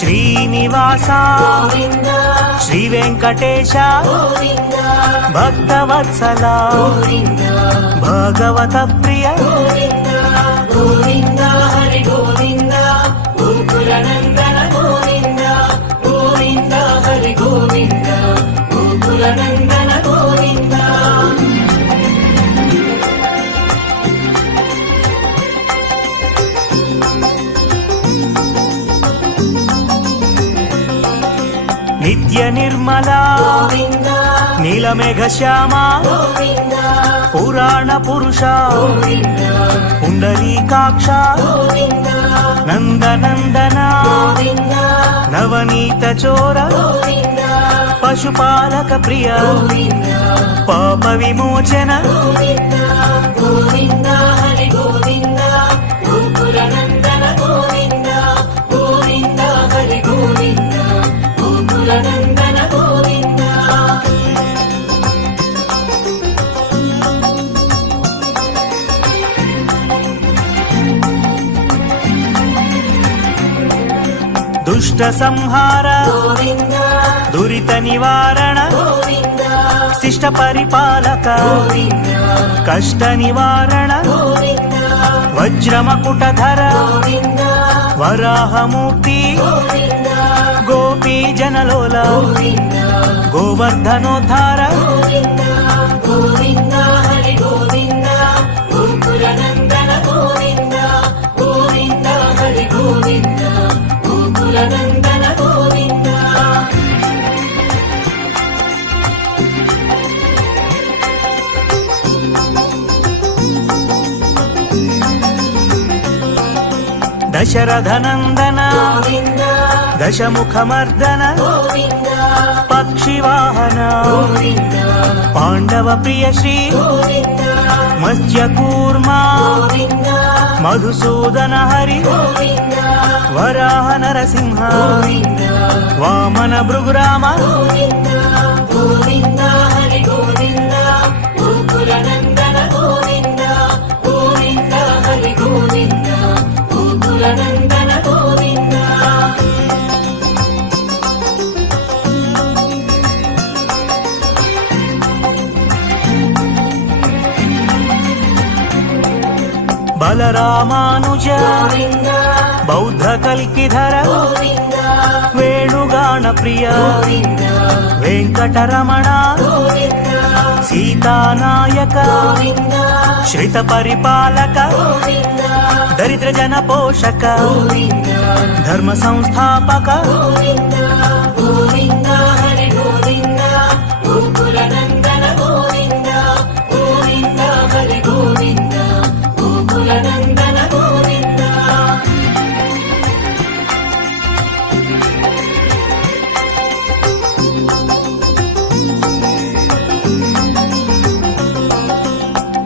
శ్రీనివాస శ్రీ వెంకటేశ భక్తవత్సల భగవత ప్రియ గోవింద హరి గోవింద గోకులనందన గోవింద గోవింద హరి గోవింద గోకులనందన గోవింద. నిత్య నిర్మల గోవింద నీలమేఘ శ్యామ గోవింద పురాణ పురుష గోవింద పుండరీకాక్ష గోవింద నందనందన గోవింద నవనీత చోర గోవింద పశుపాలక ప్రియ గోవింద పాప విమోచన గోవింద గోవింద హరి గోవింద గోకులనందన గోవింద గోవింద హరి గోవింద గోకులనందన గోవింద. దుష్ట సంహార గోవింద దురిత నివారణ గోవింద శిష్ట పరిపాలక గోవింద కష్ట నివారణ గోవింద వజ్రమకుటధర గోవింద వరాహమూర్తి గోవింద గోపీ జనలోల గోవింద గోవర్ధనోద్ధార గోవింద గోవింద హరి గోవింద గోకులనందన గోవింద గోవింద హరి గోవింద గోకులనందన గోవింద. దశరథనందన గోవింద దశముఖమర్దన గోవింద పక్షివాహన గోవింద పాండవ ప్రియ శ్రీ గోవింద మత్స్యకూర్మా గోవింద మధుసూదన హరి గోవింద వరాహ నరసింహ గోవింద వామన భృగురామ గోవింద గోవింద హరి గోవింద గోకులనందన గోవింద గోవింద హరి గోవింద గోకులనందన గోవింద. బలరామానుజ గోవింద బౌద్ధ కల్కిధర గోవింద వేణుగాన ప్రియ గోవింద వెంకటరమణ గోవింద సీతానాయక గోవింద శ్రిత పరిపాలక గోవింద దరిద్ర జన పోషక గోవింద ధర్మ సంస్థాపక గోవింద గోవింద హరి గోవింద గోకులనందన గోవింద గోవింద హరి గోవింద గోకులనందన గోవింద.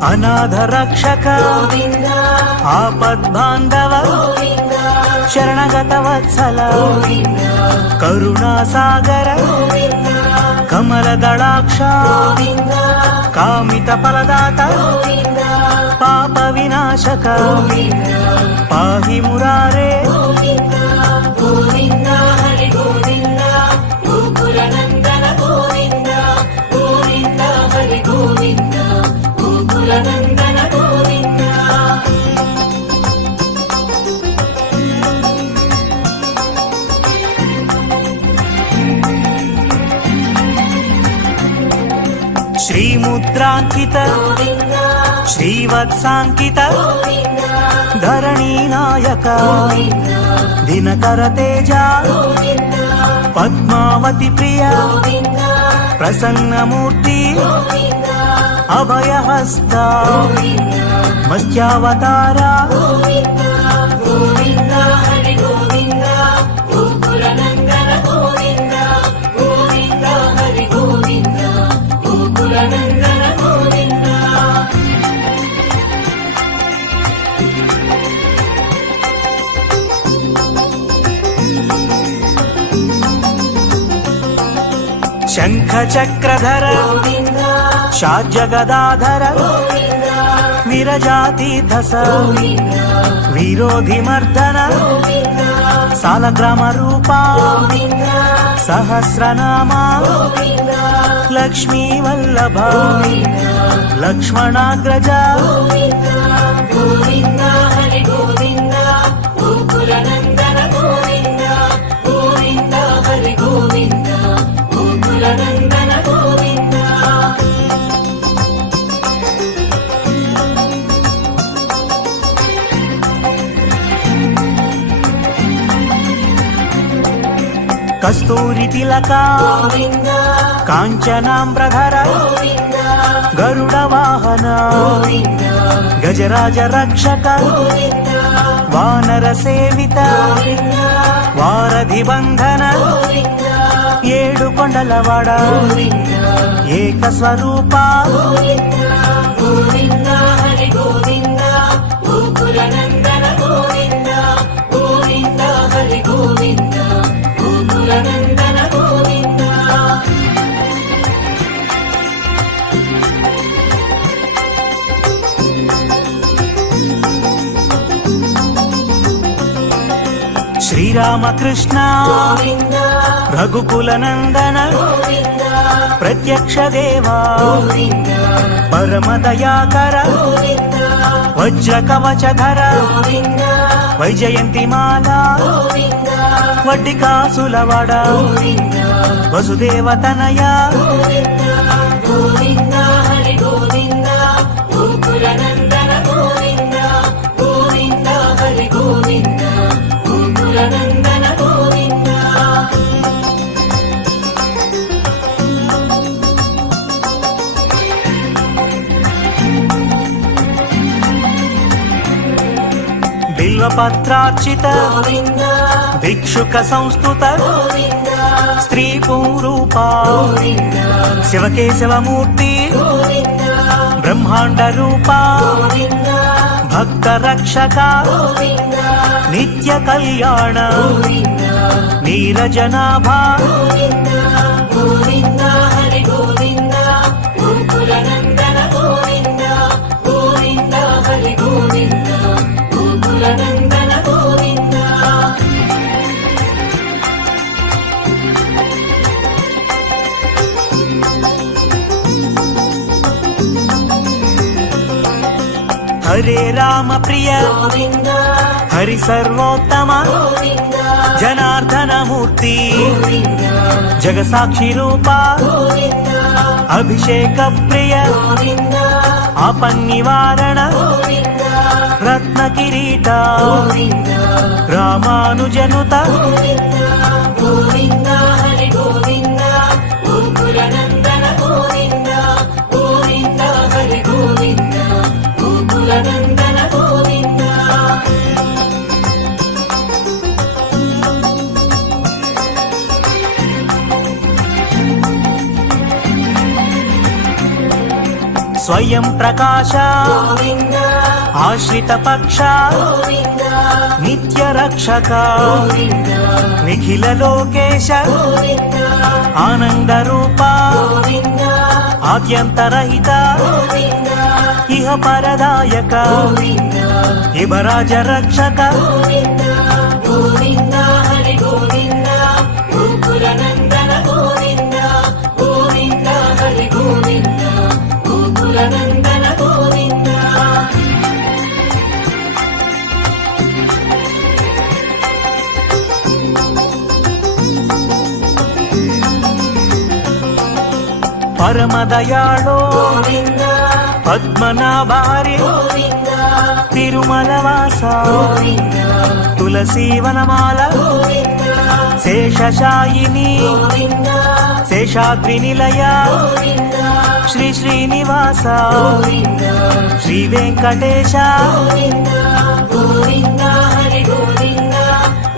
అనాథ రక్షక గోవింద ఆపద్బాంధవ గోవింద శరణగత వత్సల గోవింద కరుణా సాగర గోవింద కమల దళాక్ష గోవింద కామిత ఫలదాత గోవింద పాప వినాశక గోవింద పాహి మురారే గోవింద గోవింద హరి గోవింద గోకులనందన గోవింద గోవింద హరి గోవింద గోకులనందన గోవింద. శ్రీముద్రాంకిత గోవింద శ్రీవత్సాంకిత గోవింద ధరణీ నాయక గోవింద దినకర తేజ గోవింద పద్మావతి ప్రియ గోవింద ప్రసన్నమూర్తి గోవింద అభయహస్త గోవింద మత్స్యావతార గోవింద గోవింద హరి గోవింద గోకులనందన గోవింద గోవింద హరి గోవింద గోకులనందన గోవింద. శంఖ చక్రధర గోవింద షాడ్జగదాధర గోవింద విరజాతి దశ గోవింద విరోధి మర్దన గోవింద సాలగ్రామ రూపా గోవింద సహస్రనామా గోవింద లక్ష్మీ వల్లభ గోవింద లక్ష్మణాగ్రజ గోవింద గోవింద హరి గోవింద గోకుల నందన గోవింద గోవింద హరి గోవింద గోకుల నందన గోవింద కస్తూరి తిలక గోవింద కాంచనాంబ్రధర గోవింద గరుడ వాహన గోవింద గజరాజ రక్షక గోవింద వానర సేవిత గోవింద వారధి బంధన గోవింద ఏడు కొండలవాడ గోవింద ఏక స్వరూప గోవింద గోవింద హరి గోవింద గోకుల నందన గోవింద గోవింద హరి గోవింద గోకుల నందన గోవింద శ్రీరామకృష్ణ గోవింద రఘుకుల నందన గోవింద ప్రత్యక్ష దేవా గోవింద పరమ దయాకర గోవింద వజ్ర కవచధర గోవింద వైజయంతి మాల గోవింద వడ్డి కాసులవాడ గోవింద వసుదేవ తనయ గోవింద గోవింద హరి గోవింద గోకుల నందన గోవింద గోవింద హరి గోవింద గోకుల నందన గోవింద బిల్వపత్రార్చిత గోవింద భిక్షుక సంస్థుత గోవింద స్త్రీ పూరూప గోవింద శివకేశవమూర్తి గోవింద బ్రహ్మాండ రూప గోవింద భక్త రక్షక గోవింద నిత్య కళ్యాణ గోవింద నీరజనాభ గోవింద గోవింద హరి గోవింద గోకుల నందన గోవింద గోవింద హరి గోవింద గోకుల నందన గోవింద హరే రామ ప్రియ గోవింద హరి సర్వోత్తమ గోవింద జనార్దన మూర్తి గోవింద జగసాక్షి రూప గోవింద అభిషేక ప్రియ గోవింద ఆపన్నివారణ గోవింద రత్న కిరీట గోవింద రామానుజనుత గోవింద గోవింద హరి గోవింద గోకుల నందన గోవింద గోవింద హరి గోవింద గోకుల నందన గోవింద స్వయం ప్రకాశ గోవింద ఆశ్రిత పక్ష గోవింద నిత్య రక్షక గోవింద నిఖిల లోకేశ గోవింద ఆనంద రూప గోవింద ఆద్యంతరహిత గోవింద ఇహ పరదాయక గోవింద ఇవరాజ రక్షక గోవింద గోవింద హరి గోవింద గోకుల నందన గోవింద గోవింద హరి గోవింద గోకుల నందన గోవింద పరమ దయాళో గోవింద పద్మనాభారి గోవింద తిరుమల వాస గోవింద తులసీవనమాల గోవింద శేషశాయిని గోవింద శేషాద్రి నిలయ గోవింద శ్రీ శ్రీనివాస గోవింద శ్రీ వెంకటేశ గోవింద గోవింద హరి గోవింద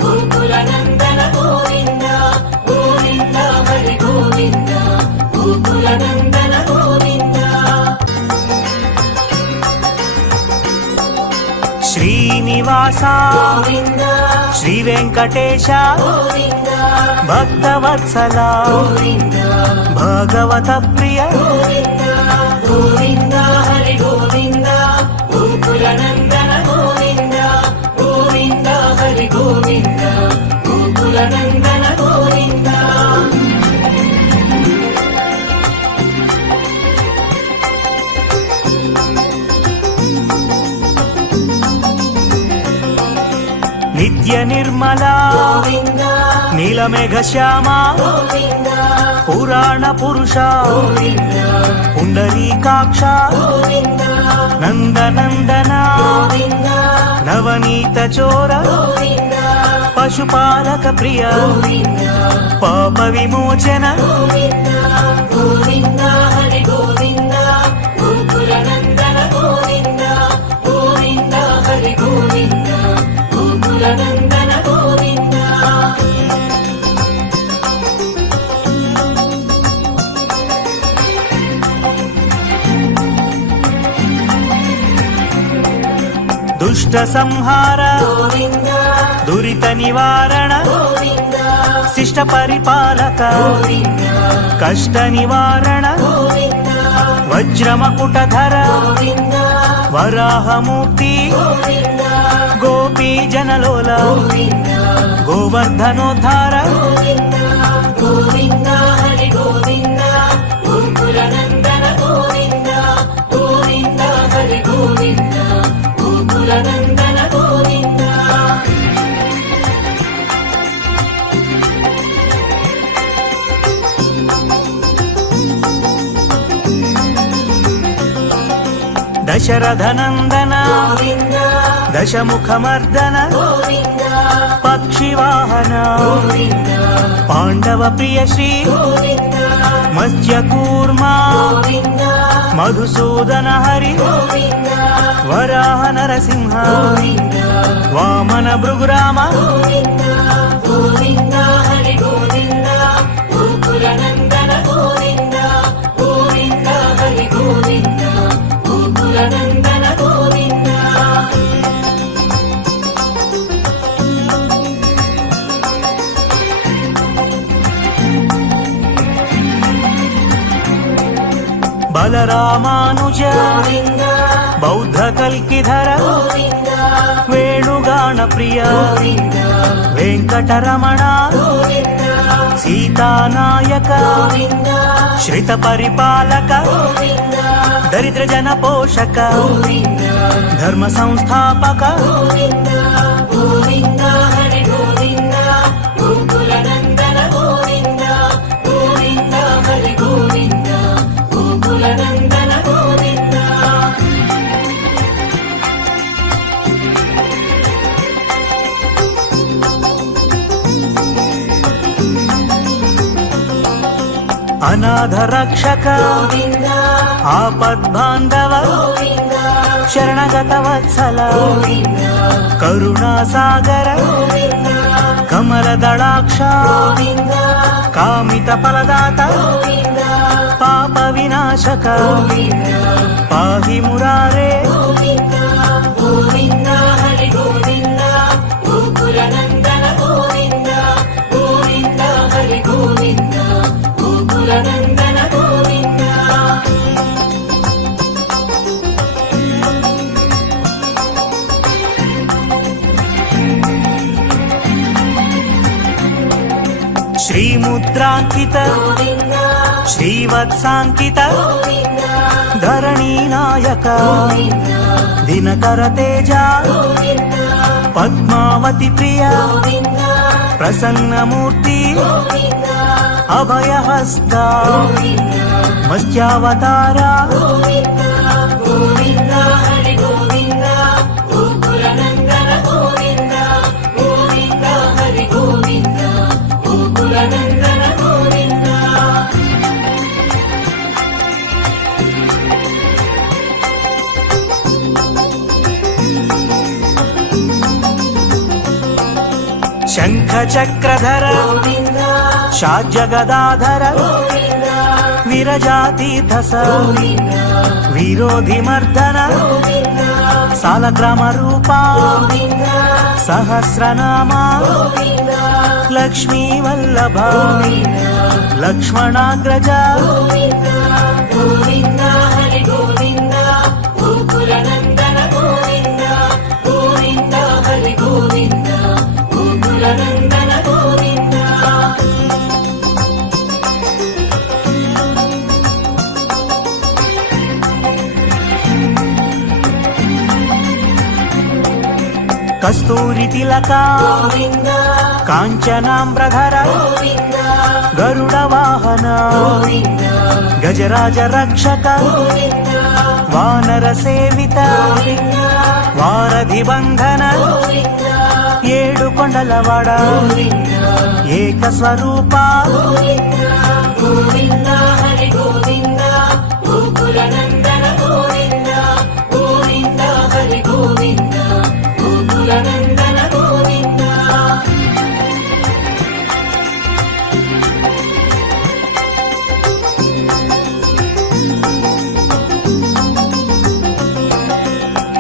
గోకుల నందన గోవింద గోవింద హరి గోవింద గోకుల నందన గోవింద శ్రీనివాస గోవింద శ్రీ వెంకటేశ గోవింద భక్తవత్సల గోవింద భగవత ప్రియ గోవింద గోవింద హరి గోవింద గోకుల నందన గోవింద గోవింద హరి గోవింద నిత్య నిర్మల గోవింద నీలమేఘ శ్యామ గోవింద పురాణ పురుష గోవింద పుండరీకాక్ష గోవింద నందనందన గోవింద నవనీత చోర గోవింద పశుపాలక ప్రియ గోవింద పాప విమోచన గోవింద గోవింద హరి గోవింద గోకుల నందన గోవింద గోవింద హరి గోవింద గోకుల నందన గోవింద దుష్ట సంహార గోవింద దురిత నివారణ గోవింద శిష్ట పరిపాలక గోవింద కష్ట నివారణ గోవింద వజ్రమకుటధర గోవింద వరాహమూర్తి గోవింద గోపీ జనలోల గోవింద గోవర్ధనోద్ధార గోవింద గోవింద హరి గోవింద గోకుల నందన గోవింద గోవింద హరి గోవింద గోకుల నందన గోవింద దశరథనందన గోవింద దశముఖమర్దన గోవింద పక్షివాహన గోవింద పాండవ ప్రియ శ్రీ గోవింద మత్స్యకూర్మా గోవింద మధుసూదన హరి గోవింద వరాహ నరసింహ గోవింద వామన భృగురామ గోవింద గోవింద హరి గోవింద గోకుల నందన గోవింద గోవింద హరి గోవింద గోకుల నందన గోవింద బలరామానుజ గోవింద బౌద్ధ కల్కిధర గోవింద వేణుగాన ప్రియ గోవింద వెంకటరమణ గోవింద సీతానాయక గోవింద శ్రిత పరిపాలక గోవింద దరిద్ర జన పోషక గోవింద ధర్మ సంస్థాపక గోవింద గోవింద హరి గోవింద గోకుల నందన గోవింద గోవింద హరి గోవింద గోకుల నందన గోవింద అనాథ రక్షక గోవింద ఆపద్బాంధవ గోవింద శరణగత వత్సల గోవింద కరుణా సాగర గోవింద కమల దళాక్ష గోవింద కామిత ఫలదాత గోవింద పాప వినాశక గోవింద పాహి మురారే గోవింద గోవింద హరి గోవింద గోకుల నందన గోవింద గోవింద హరి గోవింద గోకుల నందన గోవింద శ్రీముద్రాంకిత గోవింద శ్రీవత్సాంకిత గోవింద ధరణీ నాయక గోవింద దినకర తేజ గోవింద పద్మావతి ప్రియ గోవింద ప్రసన్నమూర్తి గోవింద అభయహస్త గోవింద మత్స్యావతార గోవింద గోవింద హరి గోవింద గోకుల నందన గోవింద గోవింద హరి గోవింద గోకుల నందన గోవింద శంఖ చక్రధర గోవింద షాడ్జగదాధర గోవింద విరజాతీర్థస గోవింద విరోధి మర్దన గోవింద సాలగ్రామ రూప గోవింద సహస్రనామ గోవింద లక్ష్మీ వల్లభ గోవింద లక్ష్మణాగ్రజ గోవింద గోవింద హరి గోవింద గోకుల నందన గోవింద గోవింద హరి గోవింద గోకుల నందన గోవింద కస్తూరి తిలక గోవింద కాంచనాంబ్రధర గోవింద గరుడ వాహన గోవింద గజరాజ రక్షక గోవింద వానర సేవిత గోవింద వారధి బంధన గోవింద ఏడు కొండలవాడ గోవింద ఏక స్వరూప గోవింద గోవింద హరి గోవింద గోకుల నందన గోవింద గోవింద హరి గోవింద గోకుల నందన గోవింద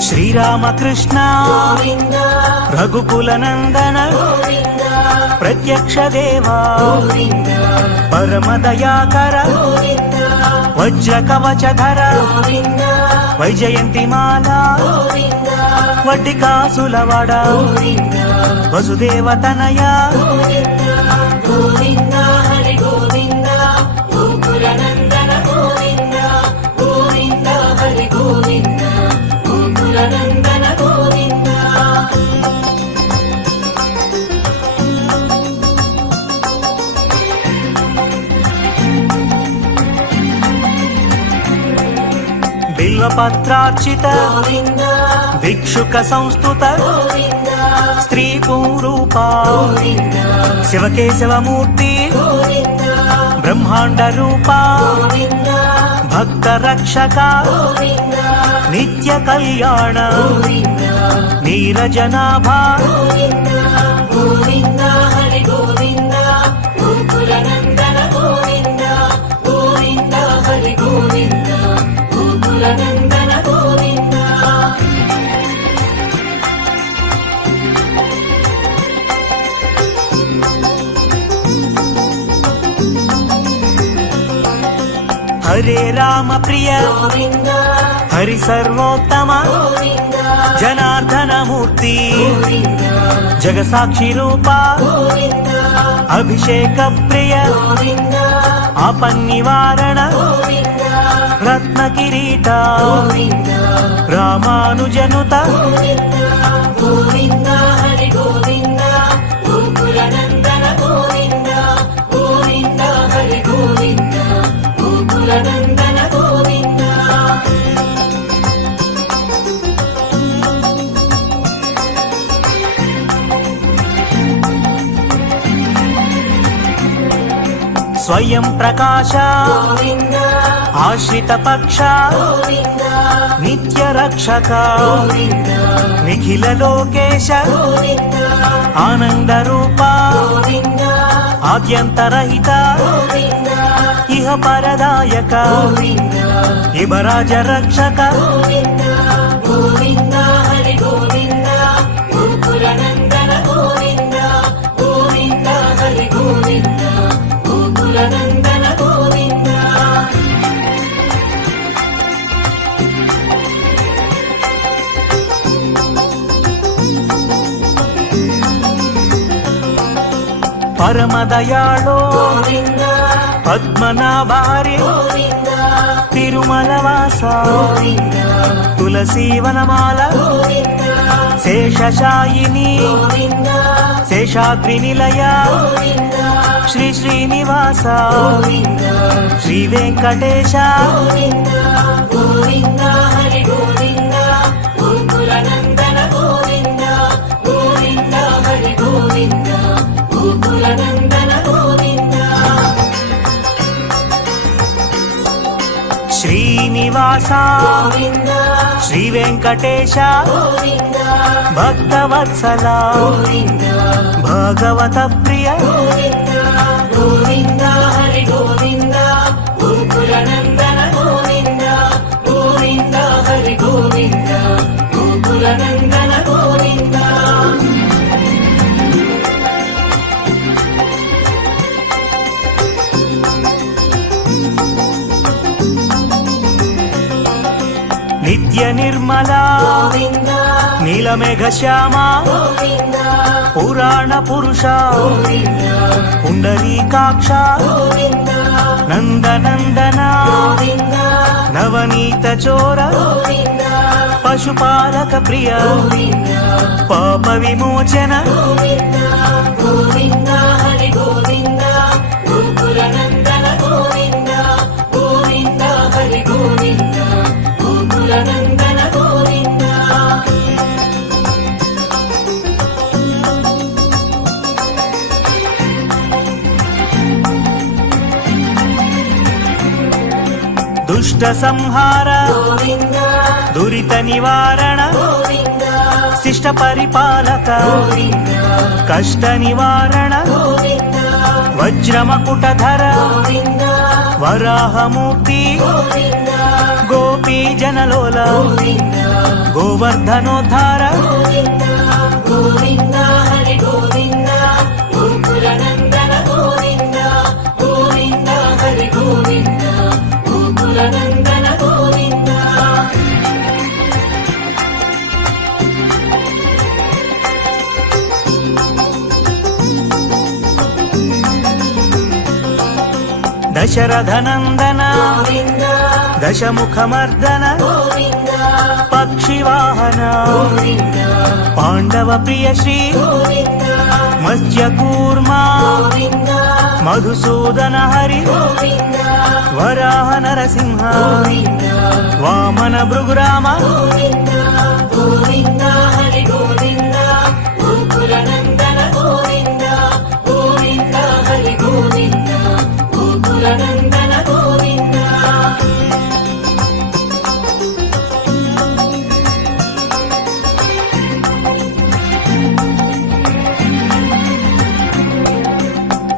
శ్రీరామకృష్ణ గోవింద రఘుకుల నందన గోవింద ప్రత్యక్ష దేవా గోవింద పరమదయాకర గోవింద వజ్ర కవచధర గోవింద వైజయంతి మాల గోవింద వడ్డికాసులవాడ గోవింద వసుదేవ తనయ గోవింద గోవింద హరి గోవింద గోకుల నందన గోవింద గోవింద హరి గోవింద గోకుల నందన గోవింద బిల్వపత్రార్చిత గోవింద భిక్షుక సంస్థుత గోవింద స్త్రీ పూరూప గోవింద శివకేశవమూర్తి గోవింద బ్రహ్మాండ రూప గోవింద భక్త రక్షక గోవింద నిత్య కళ్యాణ గోవింద నీరజనాభ గోవింద గోవింద హరి గోవింద గోకుల నందన గోవింద గోవింద హరి గోవింద గోకుల నందన గోవింద హరే రామ ప్రియ గోవింద హరి సర్వోత్తమ గోవింద జనార్దన మూర్తి గోవింద జగసాక్షి రూప గోవింద అభిషేక ప్రియ గోవింద ఆపన్నివారణ గోవింద రత్న కిరీట గోవింద రామానుజనుత గోవింద గోవింద హరి గోవింద గోకుల నందన గోవింద గోవింద హరి గోవింద గోకుల నందన గోవింద స్వయం ప్రకాశ గోవింద ఆశ్రిత పక్ష గోవింద నిత్య రక్షక గోవింద నిఖిల లోకేశ గోవింద ఆనంద రూప గోవింద ఆద్యంతరహిత గోవింద ఇహ పరదాయక గోవింద ఇబరాజ రక్షక గోవింద గోవింద హరి గోవింద గోకుల నందన గోవింద గోవింద హరి గోవింద గోకుల నందన గోవింద పరమదయాళో గోవింద పద్మనాభారి గోవింద తిరుమల వాస గోవింద తులసీవనమాల గోవింద శేషశాయిని గోవింద శేషాద్రి నిలయ గోవింద శ్రీ శ్రీనివాస గోవింద శ్రీ వెంకటేశ గోవింద గోవింద హరి గోవింద గోకుల నందన గోవింద గోవింద హరి గోవింద గోకుల నందన గోవింద శ్రీనివాస గోవింద శ్రీ వెంకటేశ గోవింద భక్తవత్సల గోవింద భగవత ప్రియ గోవింద గోవింద హరి గోవింద గోకుల నందన గోవింద గోవింద హరి గోవింద గోకుల నందన గోవింద నిత్య నిర్మల గోవింద నీలమేఘ శ్యామ గోవింద పురాణ పురాణ పురుష గోవింద పుండరీకాక్ష గోవింద నందనందన గోవింద నవనీత చోర గోవింద పశుపాలక ప్రియ గోవింద పాప విమోచన గోవింద గోవింద హరి గోవింద గోకుల నందన గోవింద గోవింద హరి గోవింద గోకుల నందన గోవింద దుష్ట సంహార గోవింద దురిత నివారణ గోవింద శిష్ట పరిపాలక గోవింద కష్ట నివారణ గోవింద వజ్రమకుటధర గోవింద వరాహమూర్తి గోవింద గోపీ జనలోల గోవింద గోవర్ధనోద్ధార గోవింద గోవింద హరి గోవింద గోకుల నందన గోవింద గోవింద హరి గోవింద గోకుల నందన గోవింద దశరథనందన గోవింద దశముఖమర్దన గోవింద పక్షివాహన గోవింద పాండవ ప్రియ శ్రీ గోవింద మత్స్యకూర్మా గోవింద మధుసూదన హరి గోవింద వరాహ నరసింహ గోవింద వామన భృగురామ గోవింద గోవింద హరి గోవింద గోకుల నందన గోవింద గోవింద హరి గోవింద గోకుల నందన గోవింద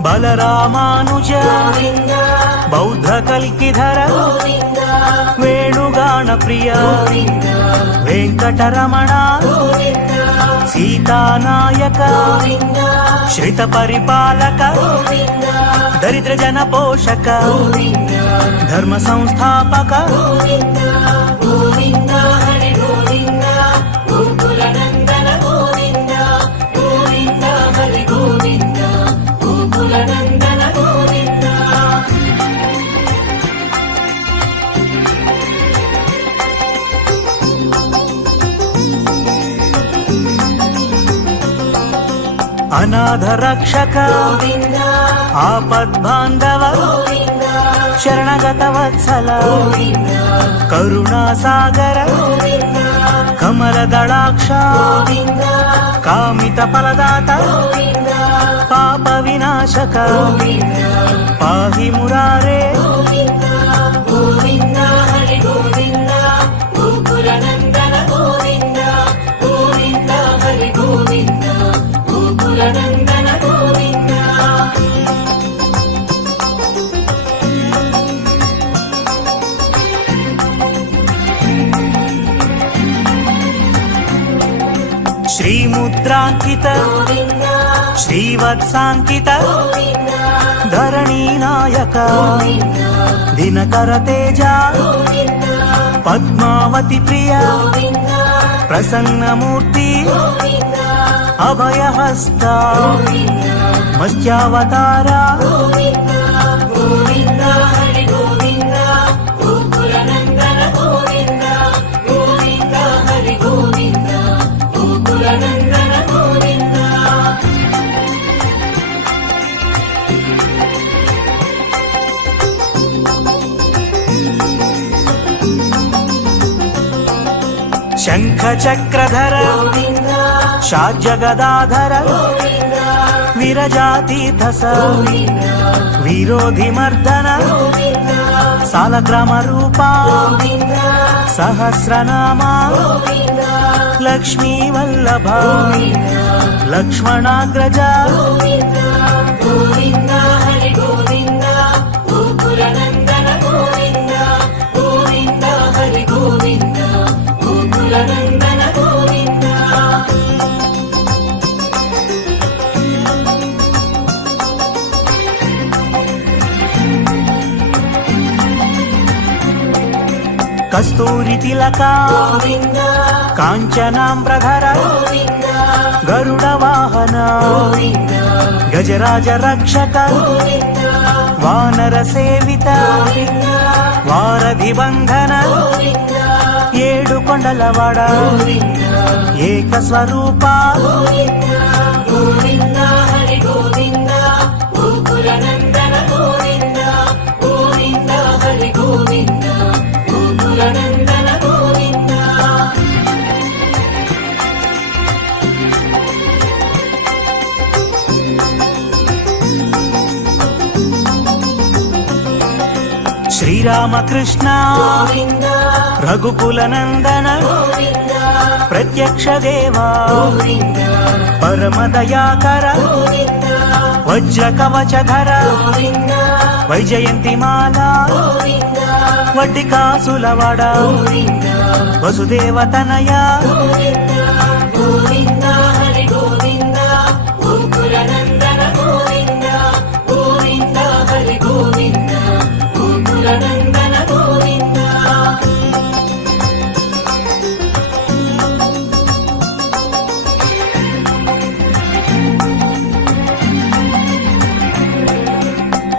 బలరామానుజ గోవింద బౌద్ధ కల్కిధర గోవింద వేణుగాన ప్రియ గోవింద వెంకటరమణ గోవింద సీతానాయక గోవింద శ్రిత పరిపాలక గోవింద దరిద్ర జన పోషక గోవింద ధర్మ సంస్థాపక గోవింద గోవింద హరి గోవింద గోకుల నందన గోవింద గోవింద హరి గోవింద గోకుల నందన గోవింద అనాథ రక్షక గోవింద ఆపద్బాంధవ గోవింద శరణగత వత్సల గోవింద కరుణా సాగర గోవింద కమల దళాక్ష గోవింద కామిత ఫలదాత గోవింద పాప వినాశక గోవింద పాహి మురారే గోవింద గోవింద హరి గోవింద గోకుల నందన గోవింద గోవింద హరి గోవింద గోకుల నందన గోవింద శ్రీముద్రాంకిత గోవింద శ్రీవత్సాంకిత గోవింద ధరణీ నాయక గోవింద దినకర తేజ గోవింద పద్మావతి ప్రియ గోవింద ప్రసన్నమూర్తి గోవింద అభయహస్త గోవింద మత్స్యావతార గోవింద గోవింద హరి గోవింద గోకుల నందన గోవింద గోవింద హరి గోవింద గోకుల నందన గోవింద శంఖ చక్రధర గోవింద షాడ్జగదాధర గోవింద విరజాతీర్థస గోవింద విరోధి మర్దన గోవింద సాలగ్రామ రూపా గోవింద సహస్రనామ గోవింద లక్ష్మీ వల్లభ గోవింద లక్ష్మణాగ్రజ గోవింద గోవింద హరి గోవింద గోకుల నందన గోవింద గోవింద హరి గోవింద గోకుల నందన గోవింద కస్తూరి తిలక గోవింద కాంచనాంబ్రధర గోవింద గరుడ వాహన గోవింద గజరాజ రక్షక గోవింద వానర సేవిత గోవింద వారధి బంధన గోవింద ఏడు కొండలవాడ గోవింద ఏక స్వరూప గోవింద గోవింద హరి గోవింద గోకులనందన గోవింద గోవింద హరి గోవింద గోకులనందన గోవింద శ్రీరామకృష్ణ గోవింద రఘుకుల నందన గోవింద ప్రత్యక్ష దేవా గోవింద పరమ దయాకర గోవింద వజ్ర కవచధర గోవింద వైజయంతి మాల గోవింద వడ్డి కాసులవాడ గోవింద వసుదేవ తనయ గోవింద గోవింద హరి గోవింద గోకులనందన గోవింద గోవింద హరి గోవింద గోకులనందన గోవింద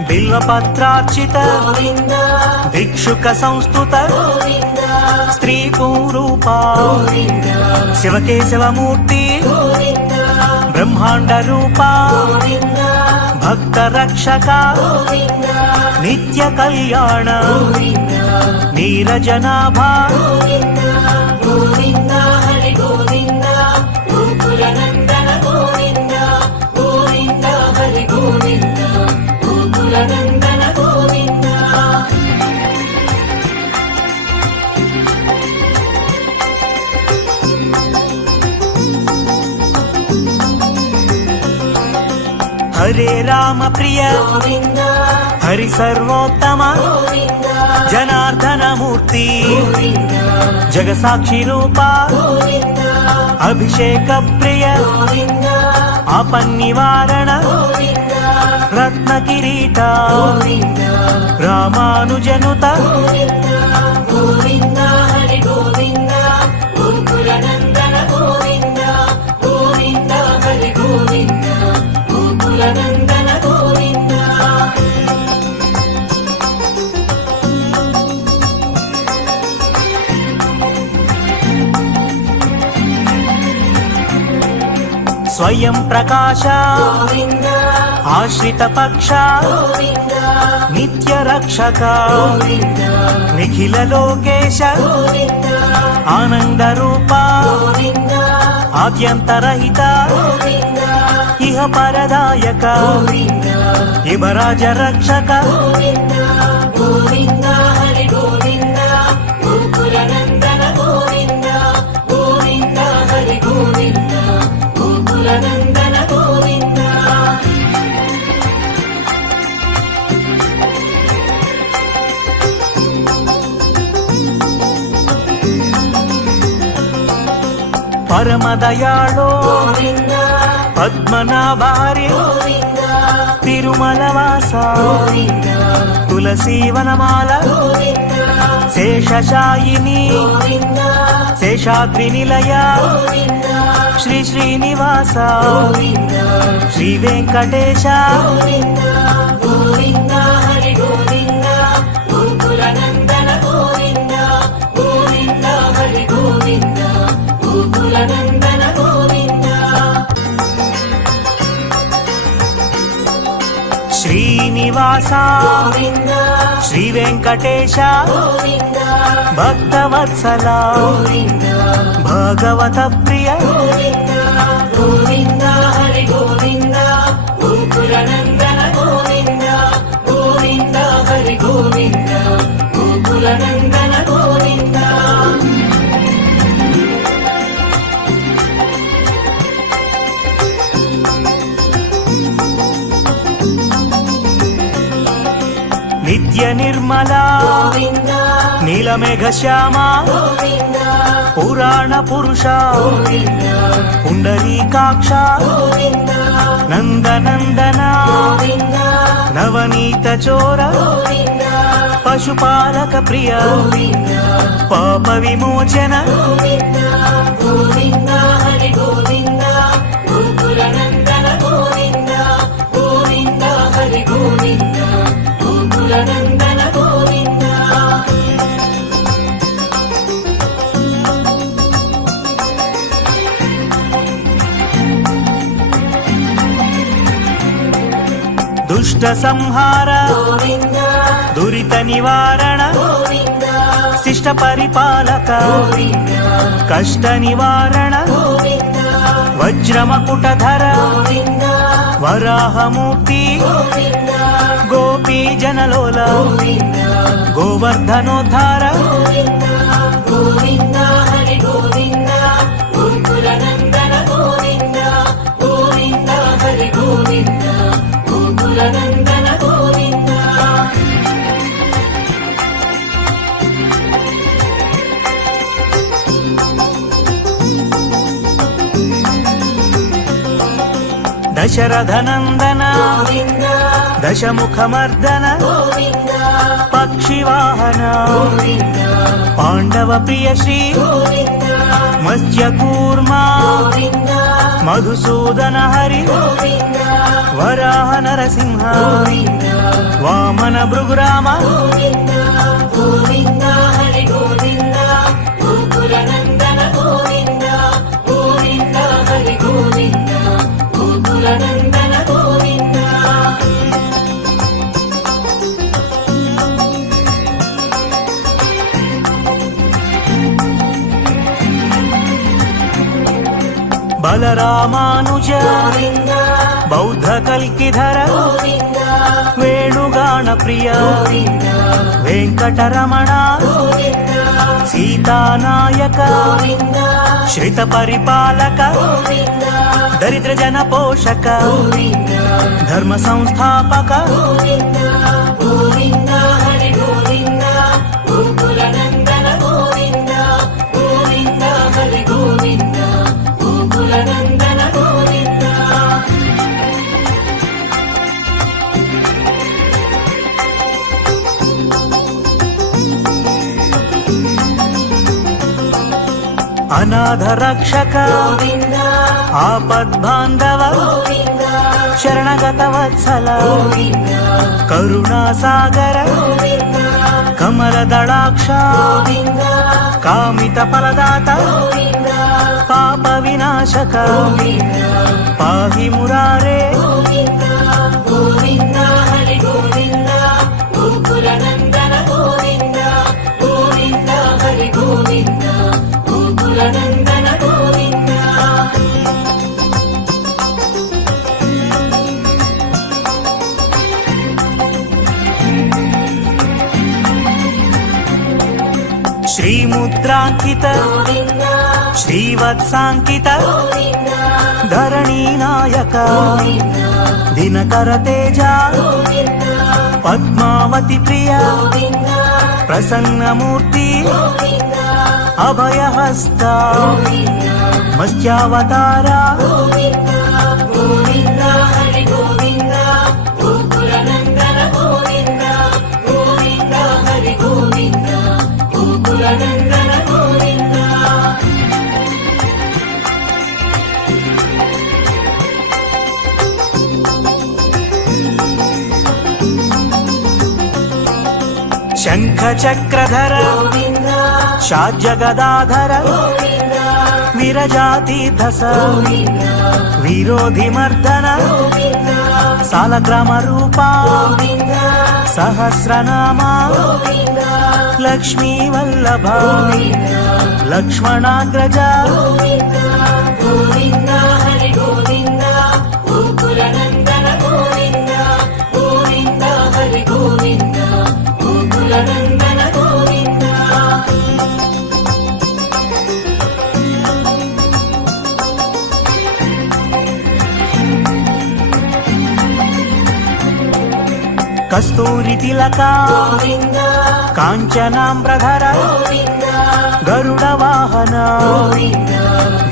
బిల్వపత్రార్చిత గోవింద భిక్షుక సంస్థుత గోవింద స్త్రీ పూరూప గోవింద శివకేశవమూర్తి గోవింద బ్రహ్మాండ రూప గోవింద భక్త రక్షక గోవింద నిత్య కళ్యాణ గోవింద నీరజనాభ గోవింద గోవింద హరి గోవింద గోకులనందన గోవింద గోవింద హరి గోవింద గోకులనందన గోవింద హరే రామ ప్రియ గోవింద హరి సర్వోత్తమ గోవింద జనార్దన మూర్తి గోవింద జగసాక్షి రూప గోవింద అభిషేక ప్రియ గోవింద ఆపన్నివారణ గోవింద రత్న కిరీట గోవింద రామానుజనుత గోవింద గోవింద హరి గోవింద గోకులనందన గోవింద గోవింద హరి గోవింద గోకులనందన గోవింద స్వయం ప్రకాశ గోవింద ఆశ్రిత పక్ష గోవింద నిత్య రక్షక గోవింద నిఖిల లోకేశ గోవింద ఆనంద రూప గోవింద ఆద్యంతరహిత గోవింద ఇహ పరదాయక గోవింద ఇవరాజ రక్షక గోవింద గోవింద హరి గోవింద గోకులనందన గోవింద గోవింద హరి గోవింద గోకులనందన గోవింద పరమ దయాళో గోవింద పద్మనాభారి గోవింద తిరుమల వాస గోవింద తులసీవనమాల గోవింద శేషశాయిని గోవింద శేషాద్రి నిలయ గోవింద శ్రీ శ్రీనివాస గోవింద శ్రీ వెంకటేశ గోవింద గోవింద హరి గోవింద గోకులనందన గోవింద గోవింద హరి గోవింద గోకులనందన గోవింద శ్రీనివాస గోవింద శ్రీ వెంకటేశ గోవింద భక్తవత్సల గోవింద భగవత ప్రియ గోవింద గోవింద హరి గోవింద గోకులనందన గోవింద గోవింద హరి గోవింద గోకులనందన గోవింద నిత్య నిర్మల గోవింద నీలమేఘ శ్యామ గోవింద పురాణ పురుష గోవింద పుండరీకాక్ష గోవింద నందనందన గోవింద నవనీత చోర గోవింద పశుపాలక ప్రియ గోవింద పాప విమోచన గోవింద గోవింద హరి గోవింద దుష్ట సంహార గోవింద దురిత నివారణ గోవింద శిష్ట పరిపాలక గోవింద కష్ట నివారణ గోవింద వజ్రమకుటధర గోవింద వరాహమూర్తి గోవింద గోపీ జనలోల గోవింద గోవర్ధనోద్ధార గోవింద గోవింద హరి గోవింద గోకుల నందన గోవింద గోవింద హరి గోవింద గోకుల నందన గోవింద దశరథనందన గోవింద దశముఖమర్దన గోవింద పక్షివాహన గోవింద పాండవ ప్రియ శ్రీ గోవింద మత్స్యకూర్మా గోవింద మధుసూదన హరి గోవింద వరాహ నరసింహ గోవింద వామన భృగురామ గోవింద గోవింద హరి గోవింద గోకుల నందన గోవింద గోవింద హరి గోవింద గోకుల నందన గోవింద బలరామానుజ గోవింద బౌద్ధ కల్కిధర గోవింద వేణుగాన ప్రియ గోవింద వెంకటరమణ గోవింద సీతానాయక గోవింద శ్రిత పరిపాలక గోవింద దరిద్ర జన పోషక గోవింద ధర్మ సంస్థాపక గోవింద గోవింద హరి గోవింద గోకుల నందన గోవింద గోవింద హరి గోవింద గోకుల నందన గోవింద అనాథ రక్షక గోవింద ఆపద్బాంధవ గోవింద శరణగత వత్సల గోవింద కరుణా సాగర గోవింద కమల దళాక్ష గోవింద కామిత ఫలదాత గోవింద పాప వినాశక గోవింద పాహి మురారే గోవింద గోవింద హరి గోవింద గోకుల నందన గోవింద గోవింద హరి గోవింద గోకుల నందన గోవింద శ్రీముద్రాంకిత గోవింద శ్రీవత్సాంకిత గోవింద ధరణీ నాయక గోవింద దినకర తేజ గోవింద పద్మావతి ప్రియ గోవింద ప్రసన్నమూర్తి గోవింద అభయహస్త గోవింద మత్స్యావతార గోవింద గోవింద హరి గోవింద గోకుల నందన గోవింద గోవింద హరి గోవింద గోకుల నందన గోవింద శంఖ చక్రధర గోవింద షాడ్జగదాధర గోవింద విరజాతీర్థస గోవింద విరోధి మర్దన గోవింద సాలగ్రామ రూప గోవింద సహస్రనామ గోవింద లక్ష్మీ వల్లభ గోవింద లక్ష్మణాగ్రజ గోవింద గోవింద హరి గోవింద గోకుల నందన గోవింద గోవింద హరి గోవింద గోకుల నందన గోవింద కస్తూరి తిలక గోవింద కాంచనాంబ్రధర గోవింద గరుడ వాహన గోవింద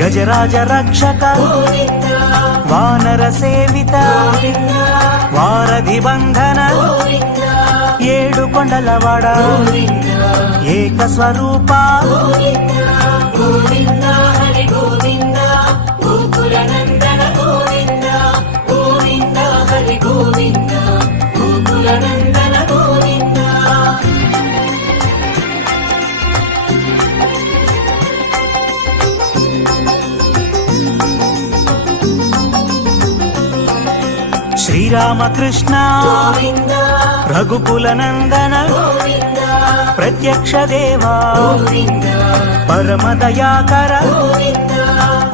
గజరాజ రక్షక గోవింద వానర సేవిత గోవింద వారధి బంధన గోవింద ఏడు కొండలవాడ గోవింద ఏక స్వరూప గోవింద గోవింద హరి గోవింద గోకుల నందన గోవింద గోవింద హరి గోవింద గోకుల నందన గోవింద శ్రీ శ్రీరామకృష్ణ గోవింద రఘుకుల నందన గోవింద ప్రత్యక్ష దేవా గోవింద పరమ దయాకర గోవింద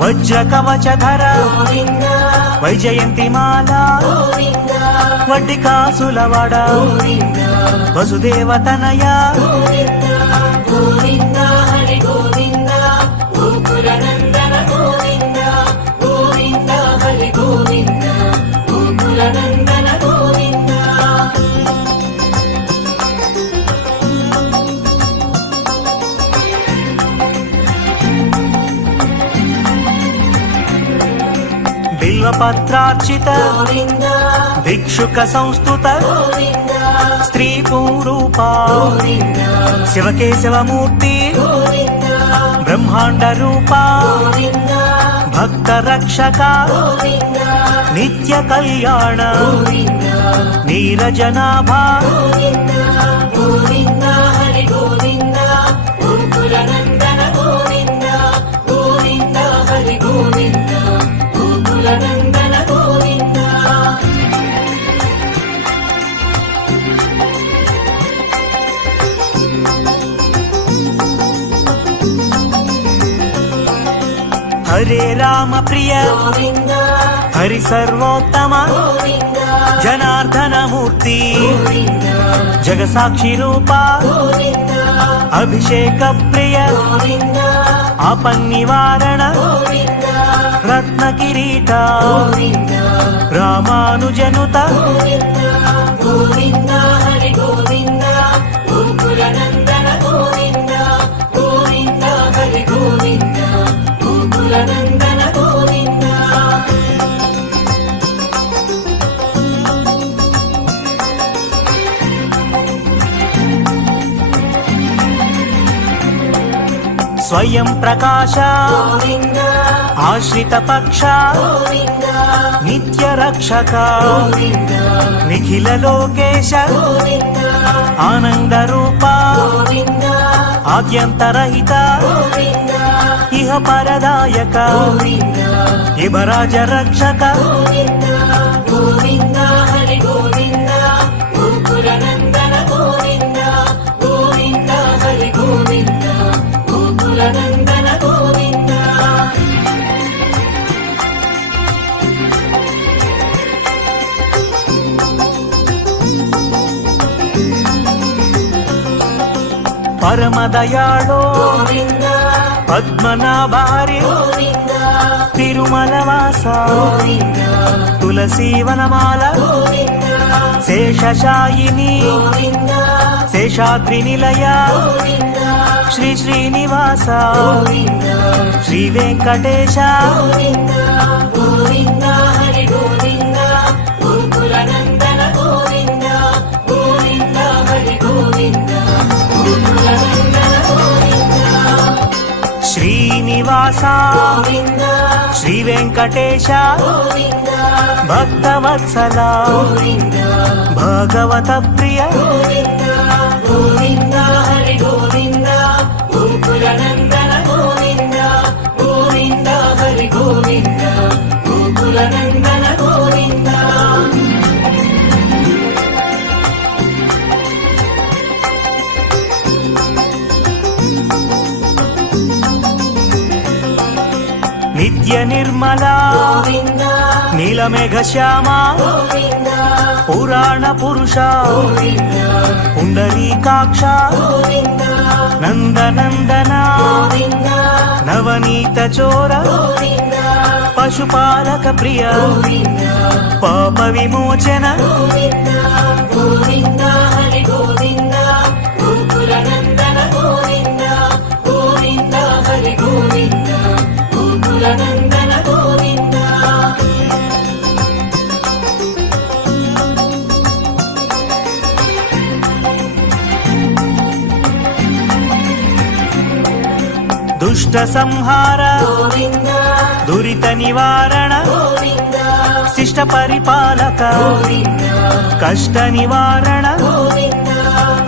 వజ్ర కవచధర గోవింద వైజయంతి మాల గోవింద వడ్డి కాసులవాడ గోవింద వసుదేవ తనయ గోవింద గోవింద హరి గోవింద గోకుల నందన గోవింద గోవింద హరి గోవింద గోకుల నందన గోవింద బిల్వపత్రార్చిత గోవింద భిక్షుక సంస్థుత గోవింద స్త్రీ పూరూప గోవింద శివకేశవమూర్తి గోవింద బ్రహ్మాండ రూప గోవింద భక్త రక్షక గోవింద నిత్య కళ్యాణ గోవింద నీరజనాభ గోవింద గోవింద హరి గోవింద గోకుల నందన గోవింద గోవింద హరి గోవింద గోకుల నందన గోవింద హరే రామ ప్రియ గోవింద హరి సర్వోత్తమ గోవింద జనార్దన మూర్తి గోవింద జగసాక్షి రూప గోవింద అభిషేక ప్రియ గోవింద ఆపన్నివారణ గోవింద రత్న కిరీట గోవింద రామానుజనుత గోవింద గోవింద హరి గోవింద గోకుల నందన గోవింద గోవింద హరి గోవింద గోకుల నందన గోవింద స్వయం ప్రకాశ గోవింద ఆశ్రిత పక్ష గోవింద నిత్య రక్షక గోవింద నిఖిల లోకేశ గోవింద ఆనంద రూప గోవింద ఆద్యంతరహిత గోవింద ఇహ పరదాయక గోవింద యువరాజ రక్షక గోవింద గోవింద హరి గోవింద గోకుల నందన గోవింద గోవింద హరి గోవింద గోకుల నందన గోవింద పరమ దయాళో గోవింద పద్మనాభారి గోవింద తిరుమల వాస గోవింద తులసీ వనమాల గోవింద శేషశాయిని గోవింద శేషాద్రి నిలయ గోవింద శ్రీ శ్రీనివాస గోవింద శ్రీ వెంకటేశ గోవింద గోవింద హరి గోవింద గోకుల నందన గోవింద గోవింద హరి గోవింద గోకుల నందన గోవింద శ్రీనివాస గోవింద శ్రీ వెంకటేశ గోవింద భక్తవత్సల గోవింద భగవత ప్రియ గోవింద గోవింద హరి గోవింద గోకుల నందన గోవింద గోవింద హరి గోవింద గోకుల నందన గోవింద నిత్య నిర్మల గోవింద నీలమేఘ శ్యామ గోవింద పురాణ పురుష గోవింద పుండరీకాక్ష గోవింద నందనందన గోవింద నవనీత చోర గోవింద పశుపాలక ప్రియ గోవింద పాప విమోచన గోవింద గోవింద హరి గోవింద గోకుల నందన గోవింద గోవింద హరి గోవింద గోకుల నందన గోవింద దుష్ట సంహార గోవింద దురిత నివారణ గోవింద శిష్ట పరిపాలక గోవింద కష్ట నివారణ గోవింద